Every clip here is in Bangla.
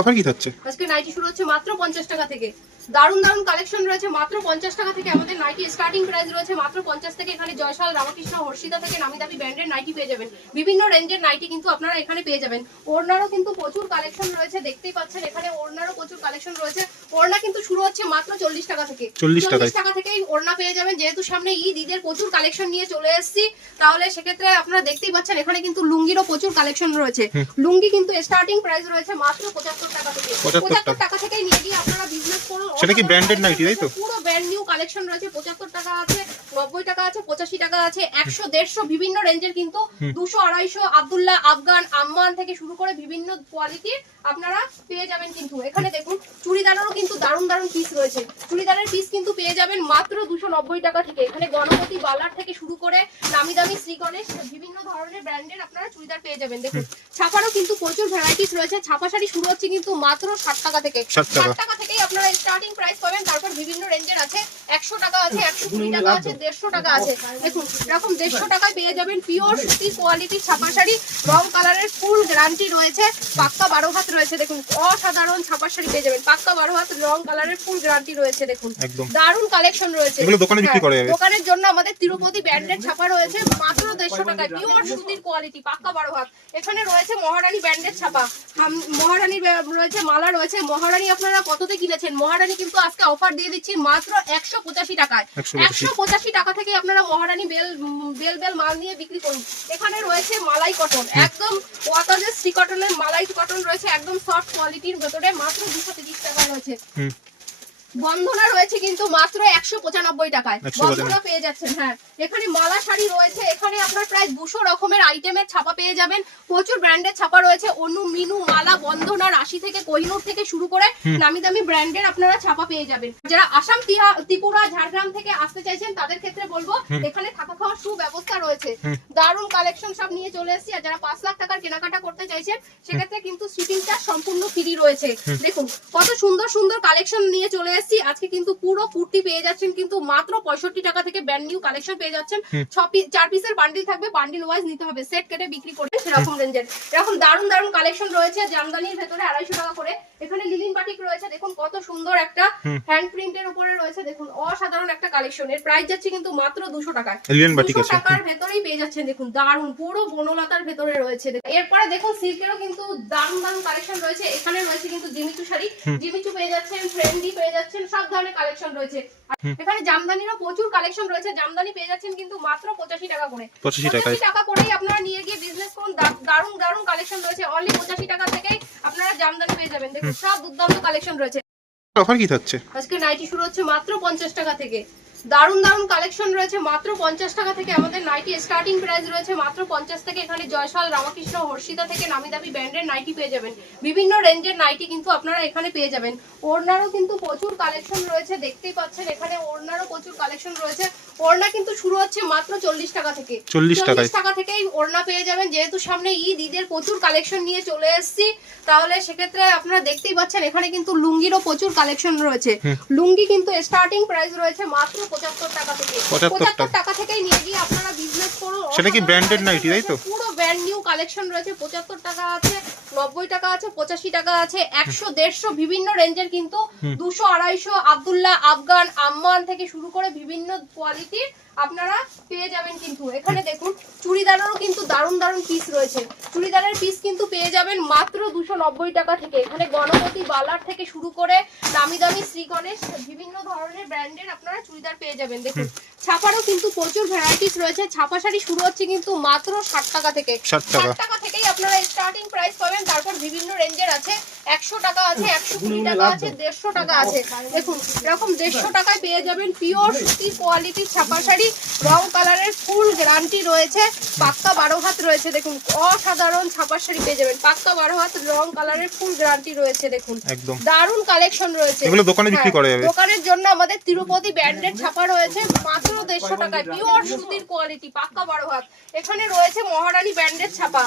অফার কি থাকছে? আজকে নাইটি শুরু হচ্ছে মাত্র 50 টাকা থেকে। দারুন দারুন কালেকশন রয়েছে মাত্র 50 টাকা থেকে। আমাদের নাইটি স্টার্টিং প্রাইস রয়েছে মাত্র 50 থেকে। এখানে জয়সাল, রামকৃষ্ণ, হর্ষিতা থেকে নামি দামি ব্র্যান্ডের নাইটি পেয়ে যাবেন। বিভিন্ন রেঞ্জের নাইটি কিন্তু আপনারা এখানে পেয়ে যাবেন। ওড়নারও কিন্তু প্রচুর কালেকশন রয়েছে, দেখতেই পাচ্ছেন এখানে ওড়নারও প্রচুর কালেকশন রয়েছে। ওড়না কিন্তু শুরু হচ্ছে মাত্র 40 টাকা থেকে। 40 টাকা থেকেই ওড়না পেয়ে যাবেন। যেহেতু সামনে ঈদের প্রচুর কালেকশন নিয়ে চলে এসেছি, তাহলে সেক্ষেত্রে আপনারা দেখতেই পাচ্ছেন এখানে কিন্তু লুঙ্গিরও প্রচুর কালেকশন রয়েছে। লুঙ্গি কিন্তু স্টার্টিং প্রাইস রয়েছে মাত্র 75 টাকা থেকে। 75 টাকা থেকেই নিয়ে গিয়ে আপনারা বিজনেস করুন। সেটা কি ব্র্যান্ডেড নাইটি তাই তো? পুরো ব্র্যান্ড নিউ কালেকশন রয়েছে। 75 টাকা আছে, 90 টাকা আছে, 85 টাকা আছে, 100, 150 বিভিন্ন রেঞ্জের কিন্তু 200, 250 আব্দুল্লাহ, আফগান, আম্মান থেকে শুরু করে বিভিন্ন কোয়ালিটির আপনারা পেয়ে যাবেন। কিন্তু এখানে দেখুন চুড়িদারেরও কিন্তু দারুণ দারুণ পিস রয়েছে। চুড়িদারের পিস কিন্তু পেয়ে যাবেন মাত্র 290 টাকা থেকে। এখানে গণপতি, বালার থেকে শুরু করে নামি দামি শ্রী গণেশ বিভিন্ন ধরনের ব্র্যান্ডের আপনারা চুড়িদার পেয়ে যাবেন। দেখুন ছাপারও কিন্তু প্রচুর ভ্যারাইটিস রয়েছে। ছাপা শাড়ি শুরু হচ্ছে কিন্তু মাত্র 60 টাকা থেকে। 60 টাকা থেকেই আপনারা স্টার্টিং প্রাইস পাবেন। তারপর বিভিন্ন রেঞ্জের আছে, 100 টাকা আছে, 120 টাকা আছে, 150 টাকা আছে। দেখুন এরকম 150 টাকায় পেয়ে যাবেন পিওর সুতির কোয়ালিটির ছাপা শাড়ি। রং কালারের ফুল গ্যারান্টি রয়েছে, পাক্কা 12 হাত রয়েছে। দেখুন অসাধারণ ছাপা শাড়ি পেয়ে যাবেন, পাক্কা 12 হাত রং কালারের ফুল গ্যারান্টি রয়েছে। দেখুন দারুণ কালেকশন রয়েছে। এগুলো দোকানে বিক্রি করা যাবে? দোকানের জন্য আমাদের তিরুপতি ব্র্যান্ডের ছাপা রয়েছে মাত্র 150 টাকায়, পিওর সুতির কোয়ালিটি, পাক্কা 12 হাত। এখানে রয়েছে মহারানী ব্র্যান্ডের ছাপা, মহারানী রয়েছে, মালা রয়েছে। মহারানী আপনারা কততে কিনেছেন? মহারানী কিন্তু আজকে অফার দিয়ে দিচ্ছি মাত্র 185 টাকায়। 185 টাকা থেকে আপনারা মহারানী বেল মাল নিয়ে বিক্রি করুন। এখানে রয়েছে মালাই কটন, একদম ওয়াটারলেস শ্রী কটনের মালাই কটন রয়েছে, একদম সফট কোয়ালিটির ভেতরে মাত্র 230 টাকা রয়েছে। বন্ধনা রয়েছে কিন্তু মাত্র 195 টাকায় বন্ধনা পেয়ে যাচ্ছেন। হ্যাঁ এখানে মালা শাড়ি রয়েছে। এখানে আপনার প্রায় 200 রকমের আইটেমের ছাপা পেয়ে যাবেন। প্রচুর ব্র্যান্ডের ছাপা রয়েছে, অনু, মিনু, মালা, বন্ধনা, রাশি থেকে কোহিনূর থেকে শুরু করে নামি দামি ব্র্যান্ডের আপনারা ছাপা পেয়ে যাবেন। যারা আসাম, ত্রিপুরা, ঝাড়গ্রাম থেকে আসতে চাইছেন তাদের ক্ষেত্রে বলবো এখানে থাকা খাওয়ার সুব্যবস্থা রয়েছে। দারুণ কালেকশন সব নিয়ে চলে এসেছি। আর যারা 5 লাখ টাকার কেনাকাটা করতে চাইছেন সেক্ষেত্রে কিন্তু শিপিং চার্জ সম্পূর্ণ ফ্রি রয়েছে। দেখুন কত সুন্দর সুন্দর কালেকশন নিয়ে চলে এসেছি। আজকে কিন্তু পুরো কুর্তি পেয়ে যাচ্ছেন কিন্তু মাত্র 65 টাকা থেকে। ব্র্যান্ড নিউ কালেকশন পেয়ে যাচ্ছেন। 4 পিসের বান্ডিল থাকবে, বান্ডিল ওয়াইজ নিতে হবে, সেট কেটে বিক্রি করে সেরকম রেঞ্জের। এরকম দারুণ দারুণ কালেকশন রয়েছে জামদানির ভেতরে 250 টাকা করে। এখানে লিলিন বাটিক রয়েছে, দেখুন কত সুন্দর একটা হ্যান্ড প্রিন্টের উপরে রয়েছে। দেখুন অসাধারণ একটা কালেকশন। এর প্রাইস যাচ্ছে কিন্তু মাত্র 200 টাকায়। লিলিন বাটিক আছে, 200 টাকার ভেতরেই পেয়ে যাচ্ছেন। দেখুন দারুণ পুরো বনলতার ভেতরে রয়েছে। এরপরে দেখুন সিল্কেরও কিন্তু দারুণ দারুণ কালেকশন রয়েছে। এখানে রয়েছে কিন্তু জিমিচু শাড়ি, জিমিচু পেয়ে যাচ্ছেন, ট্রেন্ডি পেয়ে যাচ্ছেন, সব ধরনের কালেকশন রয়েছে। এখানে জামদানিরও প্রচুর কালেকশন রয়েছে। জামদানি পেয়ে যাচ্ছেন কিন্তু মাত্র 85 টাকা করে। 85 টাকা করেই আপনারা নিয়ে গিয়ে বিজনেস করুন। দারুণ দারুণ কালেকশন রয়েছে। অনলি 85 টাকা থেকেই আপনারা জামদানি পেয়ে যাবেন। দেখুন সব দুর্দান্ত কালেকশন রয়েছে। অফার কি থাকছে? আজকে নাইটি শুরু হচ্ছে মাত্র 50 টাকা থেকে। দারুণ দারুণ কালেকশন রয়েছে মাত্র 50 টাকা থেকে। আমাদের নাইটি স্টার্টিং প্রাইস রয়েছে মাত্র 50 থেকে। এখানে জয়সাল, রামকৃষ্ণ, হর্ষিতা থেকে নামি দামি ব্র্যান্ডের নাইটি পেয়ে যাবেন। বিভিন্ন রেঞ্জের নাইটি কিন্তু আপনারা এখানে পেয়ে যাবেন। ওড়নারও কিন্তু প্রচুর কালেকশন রয়েছে, দেখতেই পাচ্ছেন এখানে ওড়নারও প্রচুর কালেকশন রয়েছে। ওড়না কিন্তু শুরু হচ্ছে মাত্র 40 টাকা থেকে। 40 টাকা থেকেই ওড়না পেয়ে যাবেন। যেহেতু সামনে ঈদের প্রচুর কালেকশন নিয়ে চলে এসেছি, তাহলে সেক্ষেত্রে আপনারা দেখতেই পাচ্ছেন এখানে কিন্তু লুঙ্গিরও প্রচুর কালেকশন রয়েছে। লুঙ্গি কিন্তু স্টার্টিং প্রাইস রয়েছে মাত্র 75 টাকা থেকে। 75 টাকা থেকেই নিয়ে গিয়ে আপনারা বিজনেস করুন। সেটা কি ব্র্যান্ডেড নাইটি তাই তো? পুরো ব্র্যান্ড নিউ কালেকশন রয়েছে। 75 টাকা আছে, 90 টাকা আছে, 85 টাকা আছে, 100, 150 বিভিন্ন রেঞ্জের কিন্তু 200, 250 আব্দুল্লাহ, আফগান, আম্মান থেকে শুরু করে বিভিন্ন কোয়ালিটির আপনারা পেয়ে যাবেন। কিন্তু এখানে দেখুন চুড়িদারেরও কিন্তু দারুণ দারুণ পিস রয়েছে। চুড়িদারের পিস কিন্তু পেয়ে যাবেন মাত্র 290 টাকা থেকে। এখানে গণপতি, বালার থেকে শুরু করে নামি দামি শ্রী গণেশ বিভিন্ন ধরনের ব্র্যান্ডের আপনারা চুড়িদার পেয়ে যাবেন। দেখুন ছাপারও কিন্তু প্রচুর ভ্যারাইটিস রয়েছে। ছাপা শাড়ি শুরু হচ্ছে কিন্তু মাত্র 60 টাকা থেকে। 60 টাকা থেকেই আপনারা স্টার্টিং প্রাইস পাবেন। তারপর বিভিন্ন রেঞ্জের আছে, 100 টাকা আছে, 120 টাকা আছে, 150 টাকা আছে। দেখুন এরকম 150 টাকায় পেয়ে যাবেন পিওর সুতির কোয়ালিটির ছাপা শাড়ি। রং কালারের ফুল গ্যারান্টি রয়েছে, পাক্কা 12 হাত রয়েছে। দেখুন অসাধারণ ছাপা শাড়ি পেয়ে যাবেন, পাক্কা 12 হাত রং কালারের ফুল গ্যারান্টি রয়েছে। দেখুন দারুণ কালেকশন রয়েছে। এগুলো দোকানে বিক্রি করা যাবে? দোকানের জন্য আমাদের তিরুপতি ব্র্যান্ডের ছাপা রয়েছে মাত্র 150 টাকায়, পিওর সুতির কোয়ালিটি, পাক্কা 12 হাত। এখানে রয়েছে মহারানী ব্র্যান্ডের ছাপা,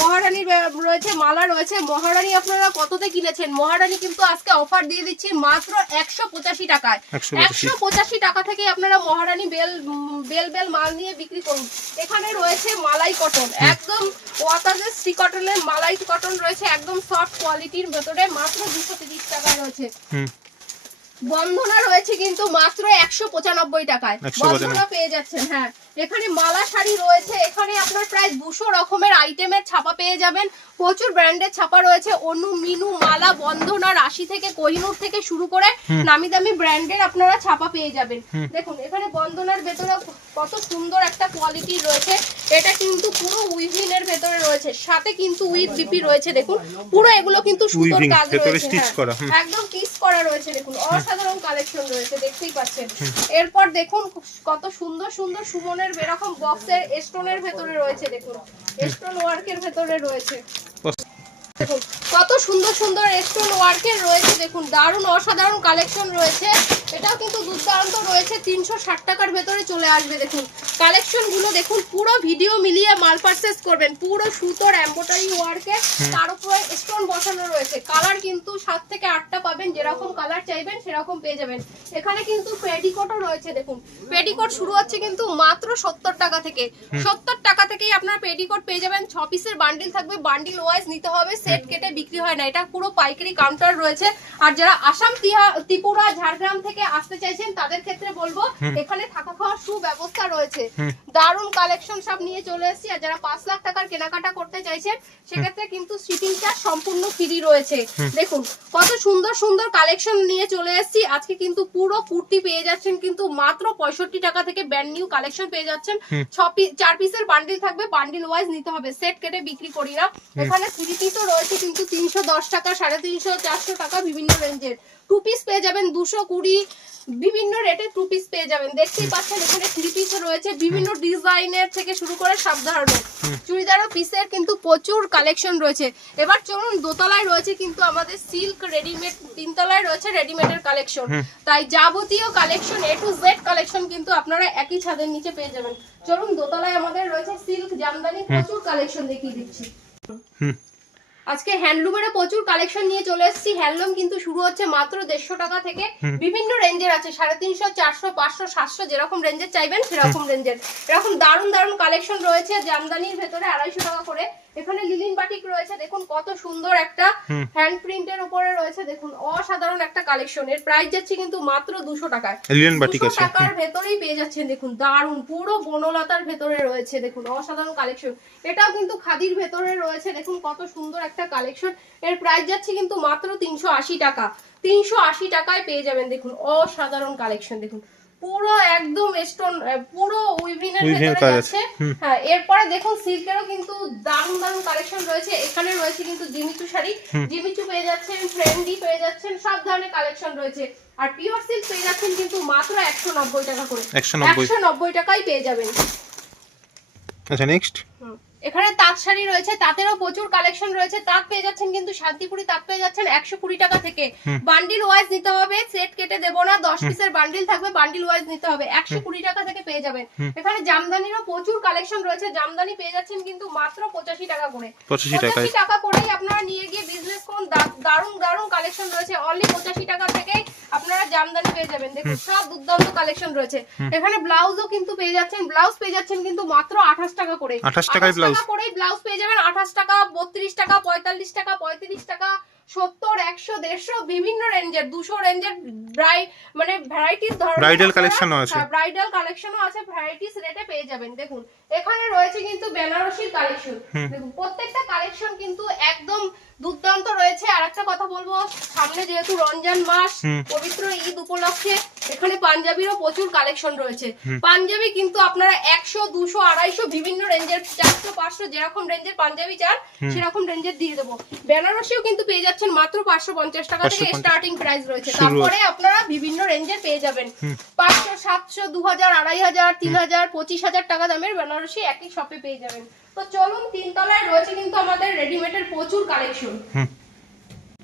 মহারানী রয়েছে, মালা রয়েছে। মহারানী আপনারা আপনারা কততে কিনেছেন? মহারানী কিন্তু আজকে অফার দিয়ে দিচ্ছি মাত্র 185 টাকায়। 185 টাকা থেকে আপনারা মহারানী বেল মাল নিয়ে বিক্রি করুন। এখানে রয়েছে মালাই কটন, একদম ওয়াটারলেস সি কটনের মালাই কটন রয়েছে, একদম সফট কোয়ালিটির ভেতরে মাত্র 230 টাকায় রয়েছে। বন্ধনা রয়েছে কিন্তু মাত্র 195 টাকায় বন্ধনা পেয়ে যাচ্ছেন। হ্যাঁ, এখানে মালা শাড়ি রয়েছে, এখানে আপনার প্রায় 200 রকমের আইটেমের ছাপা পেয়ে যাবেন। প্রচুর ব্র্যান্ডের ছাপা রয়েছে, অনু, মিনু, মালা, বন্ধনা, রাশি থেকে কোহিনূর থেকে শুরু করে নামি দামি ব্র্যান্ডের আপনারা ছাপা পেয়ে যাবেন। দেখুন এখানে বন্ধনার ভেতরে কত সুন্দর একটা কোয়ালিটি রয়েছে। এটা কিন্তু পুরো উইভিনের ভেতরে রয়েছে, সাথে কিন্তু উইভ ডিপি রয়েছে। দেখুন পুরো এগুলো কিন্তু সুন্দর কাজ রয়েছে, একদম স্টিচ করা রয়েছে। দেখুন অসাধারণ কালেকশন রয়েছে, দেখতেই পাচ্ছেন। এরপর দেখুন কত সুন্দর সুন্দর সুমনের এরকম বক্সের স্টোনের ভেতরে রয়েছে। দেখুন স্টোন ওয়ার্কের ভেতরে রয়েছে, দেখুন কত সুন্দর সুন্দর স্টোন ওয়ার্কের রয়েছে। দেখুন দারুণ অসাধারণ কালেকশন রয়েছে। এটাও কিন্তু দুর্দান্ত রয়েছে, 360 টাকার ভেতরে চলে আসবে। দেখুন কালেকশন গুলো দেখুন, পুরো ভিডিও মিলিয়ে মাল পারচেজ করবেন। পুরো সুতোর এমব্রয়ডারি ওয়ার্কে তার উপরে স্টোন বসানো রয়েছে। কালার কিন্তু 7 থেকে 8টা পাবেন, যেরকম কালার চাইবেন সেরকম পেয়ে যাবেন। এখানে কিন্তু পেডিকোটও রয়েছে। দেখুন পেডিকোট শুরু হচ্ছে কিন্তু মাত্র 70 টাকা থেকে। 70 টাকা থেকেই আপনারা পেডিকোট পেয়ে যাবেন। 6 পিসের বান্ডিল থাকবে, বান্ডিল ওয়াইজ নিতে হবে, সেট কেটে বিক্রি হয় না। এটা পুরো পাইকারি কাউন্টার রয়েছে। আর যারা আসাম, ত্রিপুরা, ঝাড়গ্রাম থেকে আসতে চাইছেন তাদের ক্ষেত্রে বলবো এখানে থাকা খাওয়ার সুব্যবস্থা রয়েছে। দারুণ কালেকশন সব নিয়ে চলে এসেছি। আর যারা 5 লাখ টাকার কেনাকাটা করতে চাইছেন সেক্ষেত্রে কিন্তু শিপিং চার্জ সম্পূর্ণ ফ্রি রয়েছে। দেখুন কত সুন্দর সুন্দর কালেকশন নিয়ে চলে এসেছি আজকে। কিন্তু পুরো কুর্তি পেয়ে যাচ্ছেন কিন্তু মাত্র 65 টাকা থেকে ব্র্যান্ড নিউ কালেকশন পেয়ে যাচ্ছেন। 4 পিসের বান্ডিল থাকবে, বান্ডিল ওয়াইজ নিতে হবে, সেট কেটে বিক্রি করি না। এখানে 3 পিসও রয়েছে কিন্তু 310 টাকা, 350, 400 টাকা বিভিন্ন রেঞ্জের। 2 পিস পেয়ে যাবেন 220, বিভিন্ন রেটে 2 পিস পেয়ে যাবেন। দেখতেই পাচ্ছেন এখানে 3 পিসও রয়েছে, বিভিন্ন ডিজাইনের থেকে শুরু করে সব ধরনের চুড়িদার ও পিসের কিন্তু প্রচুর কালেকশন রয়েছে। এবার চলুন দোতলায় রয়েছে কিন্তু আমাদের সিল্ক রেডিমেড, 3 তলায় রয়েছে রেডিমেডের কালেকশন। তাই যাবতীয় collection A to Z collection কিন্তু আপনারা একই ছাদের নিচে পেয়ে যাবেন। চলুন দোতলায় আমাদের রয়েছে সিল্ক জামদানি, প্রচুর কালেকশন দেখিয়ে দিচ্ছি। আজকে হ্যান্ডলুমের প্রচুর কালেকশন নিয়ে চলে এসেছি। হ্যান্ডলুম কিন্তু শুরু হচ্ছে মাত্র 150 টাকা থেকে, বিভিন্ন রেঞ্জের আছে, 350, 400, 500, 700, যেরকম রেঞ্জের চাইবেন সেরকম রেঞ্জের। এরকম দারুণ দারুণ কালেকশন রয়েছে জামদানির ভেতরে 250 টাকা করে। এখানে লিলিন বাটিক রয়েছে, দেখুন কত সুন্দর একটা হ্যান্ড প্রিন্টের উপরে রয়েছে। দেখুন অসাধারণ একটা কালেকশন। এর প্রাইস যাচ্ছে কিন্তু মাত্র 200 টাকায়। লিলিন বাটিক আছে, 200 টাকার ভেতরেই পেয়ে যাচ্ছেন। দেখুন দারুণ পুরো বনলতার ভেতরে রয়েছে। দেখুন অসাধারণ কালেকশন। এটাও কিন্তু খাদির ভেতরে রয়েছে। দেখুন কত সুন্দর একটা কালেকশন। এর প্রাইস যাচ্ছে কিন্তু মাত্র 380 টাকা। 380 টাকায় পেয়ে যাবেন। দেখুন অসাধারণ কালেকশন। দেখুন পুরো একদম স্টোন, পুরো উইভিনের ভেতরে যাচ্ছে। হ্যাঁ, এরপরে দেখুন সিল্কেরও কিন্তু দারুণ দারুণ কালেকশন রয়েছে। এখানে রয়েছে কিন্তু জিমিচু শাড়ি, জিমিচু পেয়ে যাচ্ছেন, ফ্রেন্ডি পেয়ে যাচ্ছেন, সব ধরনের কালেকশন রয়েছে। আর পিওর সিল্ক পেয়ে যাচ্ছেন কিন্তু মাত্র 190 টাকা করে। 190 টাকায় পেয়ে যাবেন। আচ্ছা নেক্সট এখানে তাঁত শাড়ি রয়েছে, তাঁতেরও প্রচুর কালেকশন রয়েছে। তাঁত পেয়ে যাচ্ছেন কিন্তু শান্তিপুরি তাঁত পেয়ে যাচ্ছেন 120 টাকা থেকে। বান্ডিল ওয়াইজ নিতে হবে, সেট কেটে দেবো না, 10 পিসের বান্ডিল থাকবে, বান্ডিল ওয়াইজ নিতে হবে। 120 টাকা থেকে পেয়ে যাবেন। এখানে জামদানিরও প্রচুর কালেকশন রয়েছে। জামদানি পেয়ে যাচ্ছেন কিন্তু মাত্র 85 টাকা করে। 85 টাকা করেই আপনারা নিয়ে গিয়ে বিজনেস করুন। দারুণ দারুণ কালেকশন রয়েছে। অনলি 85 টাকা থেকে আপনারা জামদানি পেয়ে যাবেন। দেখুন সব দুর্দান্ত কালেকশন রয়েছে। এখানে ব্লাউজও কিন্তু পেয়ে যাচ্ছেন, ব্লাউজ পেয়ে যাচ্ছেন কিন্তু মাত্র 28 টাকা করে। 28 টাকায় ব্লাউজ পেয়ে যাবেন। 28 টাকা, 32 টাকা, 45 টাকা, 35 টাকা, 70, 100, 150, বিভিন্ন রেঞ্জের, 200 রেঞ্জের মানে ভ্যারাইটিস ধরনের ব্রাইডাল কালেকশনও আছে। ব্রাইডাল কালেকশনও আছে, ভ্যারাইটিস রেটে পেয়ে যাবেন। দেখুন এখানে রয়েছে কিন্তু বেনারসির কালেকশন। দেখুন প্রত্যেকটা কালেকশন কিন্তু একদম দুর্দান্ত রয়েছে। আর একটা কথা বলবো, সামনে যেহেতু রমজান মাস, পবিত্র ঈদ উপলক্ষে এখানে পাঞ্জাবিরও প্রচুর কালেকশন রয়েছে। পাঞ্জাবি কিন্তু আপনারা 100, 200, 250 বিভিন্ন রেঞ্জের, 400, 500 যেরকম রেঞ্জের পাঞ্জাবি চান সেরকম রেঞ্জের দিয়ে দেবো। বেনারসিও কিন্তু পেয়ে যাচ্ছেন মাত্র 550 টাকা থেকে স্টার্টিং প্রাইস রয়েছে। তারপরে আপনারা বিভিন্ন রেঞ্জের পেয়ে যাবেন 500, 700, 2000, 2500, 3000, 25,000 টাকা দামের বেনারসি একই শপে পেয়ে যাবেন। তো চলুন 3 তলায় রয়েছে কিন্তু আমাদের রেডিমেডের প্রচুর কালেকশন।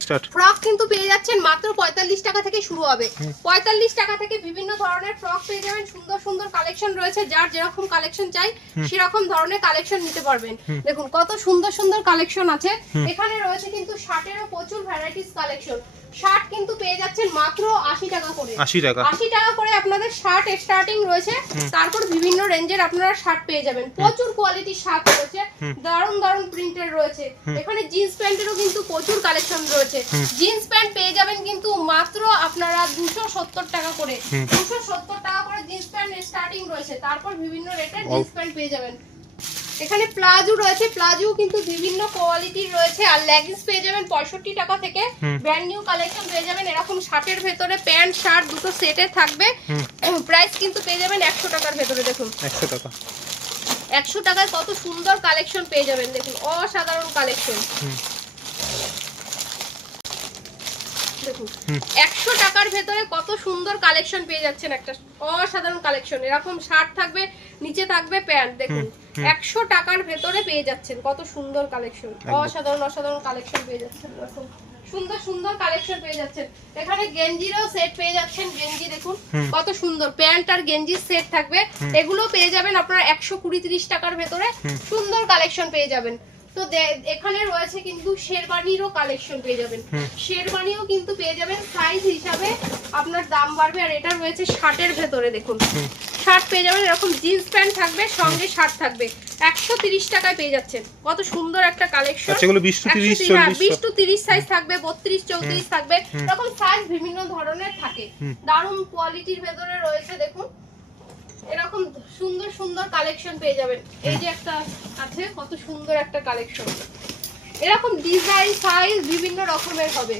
স্টার্ট। ফ্রক কিন্তু পেয়ে যাচ্ছেন মাত্র 45 টাকা থেকে শুরু হবে। 45 টাকা থেকে বিভিন্ন ধরনের ফ্রক পেয়ে যাবেন। সুন্দর সুন্দর কালেকশন রয়েছে, যার যেরকম কালেকশন চাই সেরকম ধরনের কালেকশন নিতে পারবেন। দেখুন কত সুন্দর সুন্দর কালেকশন আছে। এখানে রয়েছে কিন্তু শার্টেরও প্রচুর ভ্যারাইটিস কালেকশন। শার্ট কিন্তু পেয়ে যাচ্ছেন মাত্র 80 টাকা করে। 80 টাকা, 80 টাকা করে আপনাদের শার্ট স্টার্টিং রয়েছে। তারপর বিভিন্ন রেঞ্জের আপনারা শার্ট পেয়ে যাবেন। প্রচুর কোয়ালিটির শার্ট রয়েছে, দারুণ দারুণ প্রিন্টের রয়েছে। এখানে জিন্স প্যান্টেরও কিন্তু প্রচুর কালেকশন রয়েছে। জিন্স প্যান্ট পেয়ে যাবেন কিন্তু মাত্র আপনারা 270 টাকা করে। 270 টাকা করে জিন্স প্যান্ট স্টার্টিং রয়েছে। তারপর বিভিন্ন রেটের জিন্স প্যান্ট পেয়ে যাবেন। এখানে প্লাজো রয়েছে, প্লাজো কিন্তু বিভিন্ন কোয়ালিটির রয়েছে। আর লেগিংস পেয়ে যাবেন 65 টাকা থেকে। ব্র্যান্ড নিউ কালেকশন পেয়ে যাবেন এরকম শার্টের ভেতরে, প্যান্ট শার্ট দুটো সেটে থাকবে। প্রাইস কিন্তু পেয়ে যাবেন 100 টাকার ভেতরে। দেখুন 100 টাকা, 100 টাকায় কত সুন্দর কালেকশন পেয়ে যাবেন। দেখুন অসাধারণ কালেকশন। দেখুন 100 টাকার ভেতরে কত সুন্দর কালেকশন পেয়ে যাচ্ছেন। একটা অসাধারণ কালেকশন, এরকম শার্ট থাকবে, নিচে থাকবে প্যান্ট। দেখুন 100 টাকার ভেতরে পেয়ে যাচ্ছেন কত সুন্দর কালেকশন। অসাধারণ অসাধারণ কালেকশন পেয়ে যাচ্ছেন। এরকম সুন্দর সুন্দর কালেকশন পেয়ে যাচ্ছেন। এখানে গেঞ্জিরও সেট পেয়ে যাচ্ছেন। গেঞ্জি দেখুন কত সুন্দর, প্যান্ট আর গেঞ্জির সেট থাকবে। এগুলো পেয়ে যাবেন আপনারা 120-30 টাকার ভেতরে। সুন্দর কালেকশন পেয়ে যাবেন। তো এখানে রয়েছে কিন্তু শেরবানিরও কালেকশন পেয়ে যাবেন। শেরবানিও কিন্তু পেয়ে যাবেন সাইজ হিসাবে, আপনার দাম বাড়বে। আর এটা রয়েছে শার্টের ভেতরে। দেখুন শার্ট পেয়ে যাবেন এরকম, জিন্স প্যান্ট থাকবে, সঙ্গে শার্ট থাকবে। 130 টাকায় পেয়ে যাচ্ছেন। কত সুন্দর একটা কালেকশন। আচ্ছা এগুলো 20 to 30 40 20 to 30 সাইজ থাকবে, 32 34 থাকবে। এরকম সাইজ বিভিন্ন ধরনের থাকে। দারুণ কোয়ালিটির ভেতরে রয়েছে। দেখুন এরকম সুন্দর সুন্দর কালেকশন পেয়ে যাবেন। এই যে একটা আছে, কত সুন্দর একটা কালেকশন। এরকম ডিজাইন সাইজ বিভিন্ন রকমের হবে।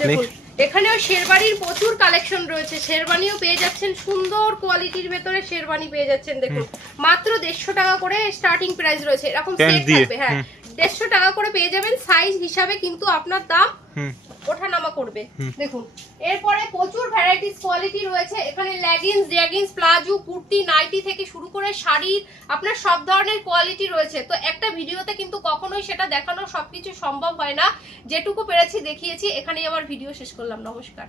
দেখুন এখানেও শেরবানির প্রচুর কালেকশন রয়েছে। শেরবানিও পেয়ে যাচ্ছেন সুন্দর কোয়ালিটির ভেতরে। শেরবানি পেয়ে যাচ্ছেন দেখুন মাত্র 150 টাকা করে স্টার্টিং প্রাইস রয়েছে। এরকম সেট থাকবে, হ্যাঁ 150 টাকা করে পেয়ে যাবেন। সাইজ হিসাবে কিন্তু আপনার দাম ওঠানামা করবে। দেখুন এরপরে প্রচুর ভ্যারাইটিস কোয়ালিটি রয়েছে। এখানে leggings, jeggings, palazzo, kurti, nightie থেকে শুরু করে শাড়ি, আপনার সব ধরনের কোয়ালিটি রয়েছে। তো একটা ভিডিওতে কিন্তু কখনোই সেটা দেখানো সবকিছু সম্ভব হয় না। যেটুকু পেরেছি দেখিয়েছি। এখানেই আমার ভিডিও শেষ করলাম। নমস্কার।